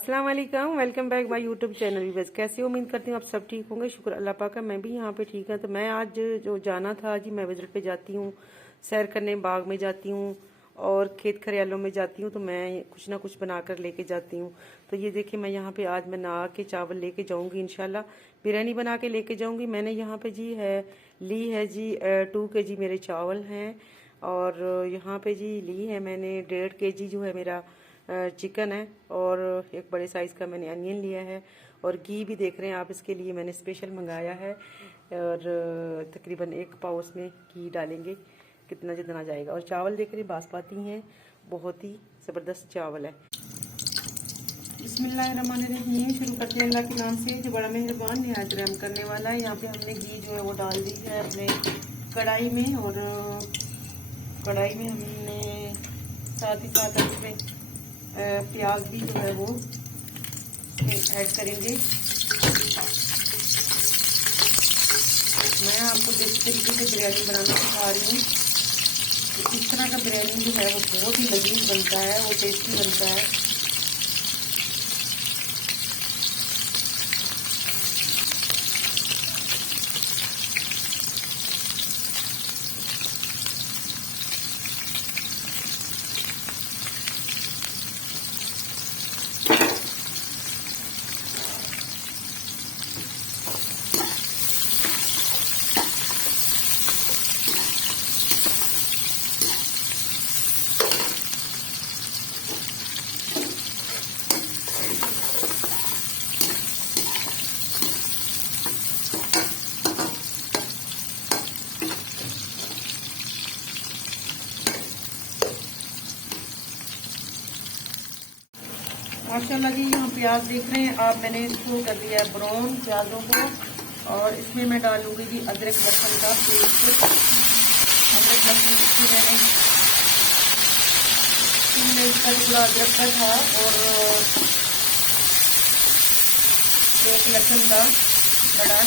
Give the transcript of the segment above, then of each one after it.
अस्सलाम वालेकुम, welcome back my YouTube channel. बस कैसे हो, उम्मीद करती हूँ आप सब ठीक होंगे। शुक्र अल्लाह पाक का, मैं भी यहाँ पे ठीक है। तो मैं आज जो जाना था, जी मैं विजिट पे जाती हूँ, सैर करने बाग में जाती हूँ और खेत खरियालों में जाती हूँ। तो मैं कुछ ना कुछ बना कर लेके जाती हूँ। तो ये देखिए, मैं यहाँ पे आज मैं नहा के चावल लेके जाऊँगी, इंशाल्लाह बिरयानी बना के लेके जाऊँगी। मैंने यहाँ पे जी ली है जी 2 kg मेरे चावल हैं। और यहाँ पे जी ली है मैंने 1.5 kg जो है मेरा चिकन है। और एक बड़े साइज़ का मैंने अनियन लिया है। और घी भी देख रहे हैं आप, इसके लिए मैंने स्पेशल मंगाया है। और तकरीबन 1 पाव उसमें घी डालेंगे, कितना जितना जाएगा। और चावल देख रहे हैं बासमती हैं, बहुत ही ज़बरदस्त चावल है। बिस्मिल्लाहिर्रहमानिर्रहीम। शुरू करते हैं अल्लाह के नाम से जो बड़ा मेहरबान निहायत रहम करने वाला है। यहाँ पे हमने घी जो है वो डाल दी है अपने कढ़ाई में। और कढ़ाई में हमने साथ ही साथ इसमें प्याज भी जो है वो ऐड करेंगे। मैं आपको जिस तरीके से बिरयानी बनाना सिखा रही हूँ, तो इस तरह का बिरयानी जो है वो बहुत ही लजीज बनता है, वो टेस्टी बनता है। माशाल्लाह जी, यहाँ प्याज देख रहे हैं आप, मैंने इसको कर दिया है ब्राउन प्याजों को। और इसमें मैं डालूंगी जी अदरक लहसुन का पेस्ट। अदरक लहसुन इसकी मैंने 3 इंच का टुकड़ा अदरक का था और 1 लहसुन का बड़ा,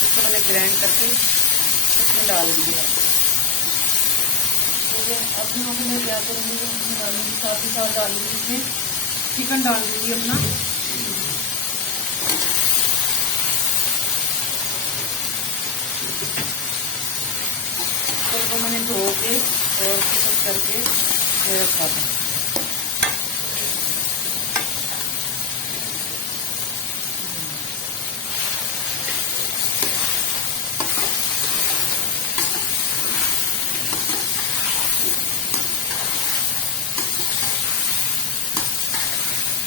इसको मैंने ग्राइंड करके इसमें डाल दिया। तो अब यहाँ पर मैं क्या करूँगी, डालूंगी साथ ही साथ डालूंगी इसमें चिकन डाल दूंगी अपना। तो मैंने धो के और चिकन करके रखा था।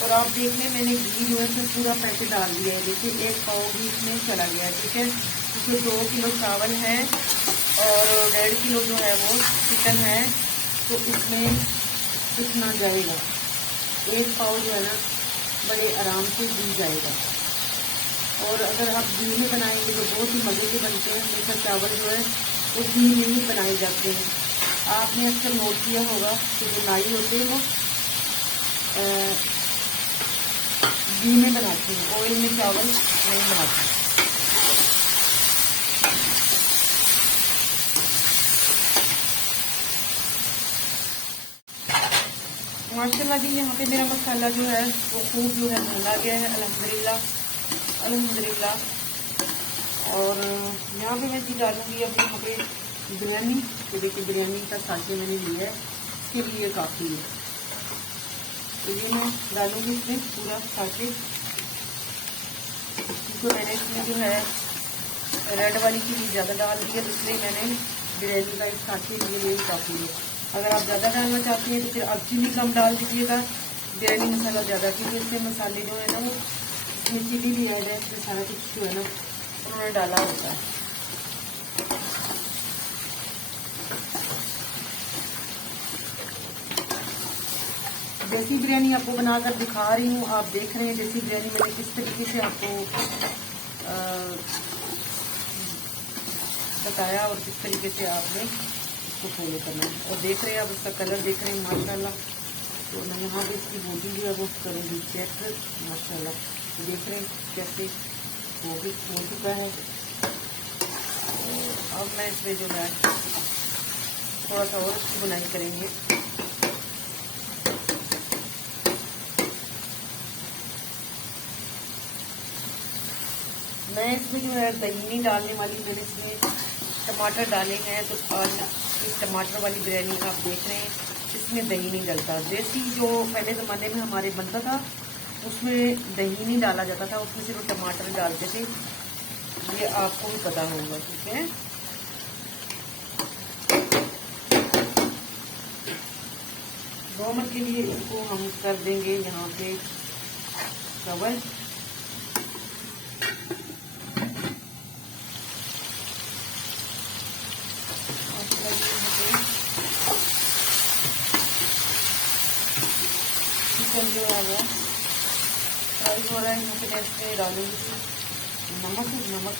और आप देख लें, मैंने घी जो है इसमें पूरा पैसे डाल दिया है। देखिए 1 पाव घी इसमें चला गया है, ठीक है। इसमें 2 किलो चावल है और 1.5 किलो जो है वो चिकन है। तो इसमें इतना जाएगा, 1 पाव जो है ना बड़े आराम से घी जाएगा। और अगर आप घी में बनाएंगे तो बहुत ही मज़े के बनते हैं। हमेशा चावल जो है वो घी में ही बनाए जाते हैं। आपने अक्सर नोट किया होगा कि जो नाई होते हैं वो घी में बनाते हैं, ऑयल में चावल नहीं बनाते। माशाल्लाह जी, यहाँ पे मेरा मसाला जो है वो खूब जो है भुना गया है, अल्हम्दुलिल्लाह अल्हम्दुलिल्लाह। और यहाँ पे मैं जी डालूंगी अब यहाँ पे बिरयानी। तो देखिए बिरयानी का साँचे मैंने लिया है, इसके लिए काफ़ी है। तो ये मैं डालूंगी इसमें पूरा साँचे। तो मैंने इसमें जो है रेड वाली चीज़ ज़्यादा डाल दी है, इसलिए मैंने बिरयानी का एक साँचे लिए, यही काफ़ी है। अगर आप ज़्यादा डालना चाहते हैं तो फिर आप चीनी कम डाल दीजिएगा, बिरयानी मसाला ज़्यादा, क्योंकि इसके मसाले जो है ना वो इसमें चीनी भी ऐड है, इसमें सारा कुछ जो है ना उन्होंने डाला होता है। देसी बिरयानी आपको बनाकर दिखा रही हूँ, आप देख रहे हैं देसी बिरयानी मैंने किस तरीके से आपको बताया और किस तरीके से आपने इसको फॉलो करना है। और देख रहे हैं आप, उसका कलर देख रहे हैं माशाल्लाह। तो मैं यहाँ पे इसकी बॉडी जो है वो करूँगी चेक माशाल्लाह। तो देख रहे हैं कैसे वो भी हो चुका है। अब मैं इसमें जो है थोड़ा सा और इसकी बुनाई करेंगे। मैं इसमें जो है दही नहीं डालने वाली, मैंने इसमें टमाटर डाले हैं। तो आज इस टमाटर वाली बिरयानी आप देख रहे हैं, इसमें दही नहीं डलता। देसी जो पहले ज़माने में हमारे बनता था उसमें दही नहीं डाला जाता था, उसमें सिर्फ टमाटर डालते थे। ये आपको भी पता होगा, ठीक है। नॉर्मल के लिए इसको हम कर देंगे यहाँ पे कवर। चिकन जो है वो फ्राई हो रहा है। यहाँ पे गैस पे डालूंगी नमक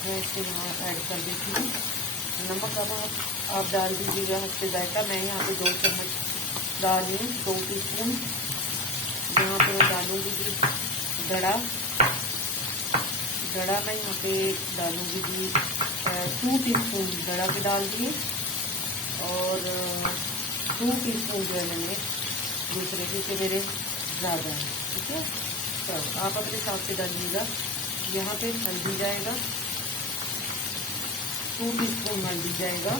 है, इसको यहाँ ऐड कर देती हूँ। नमक अब आप डाल दीजिएगा उससे जायका। मैं यहाँ पे 2 चम्मच डाल रही हूँ, 2 टीस्पून। यहाँ पे मैं डालूंगी जी गड़ा मैं यहाँ पे डालूंगी जी 2 टीस्पून गड़ा के डाल दिए, और 2 टीस्पून जो है मैंने दूसरे, क्योंकि मेरे ज़्यादा है, ठीक है। तो आप अपने हिसाब से डालिएगा। यहाँ पे हल्दी जाएगा, 2 टीस्पून हल्दी जाएगा,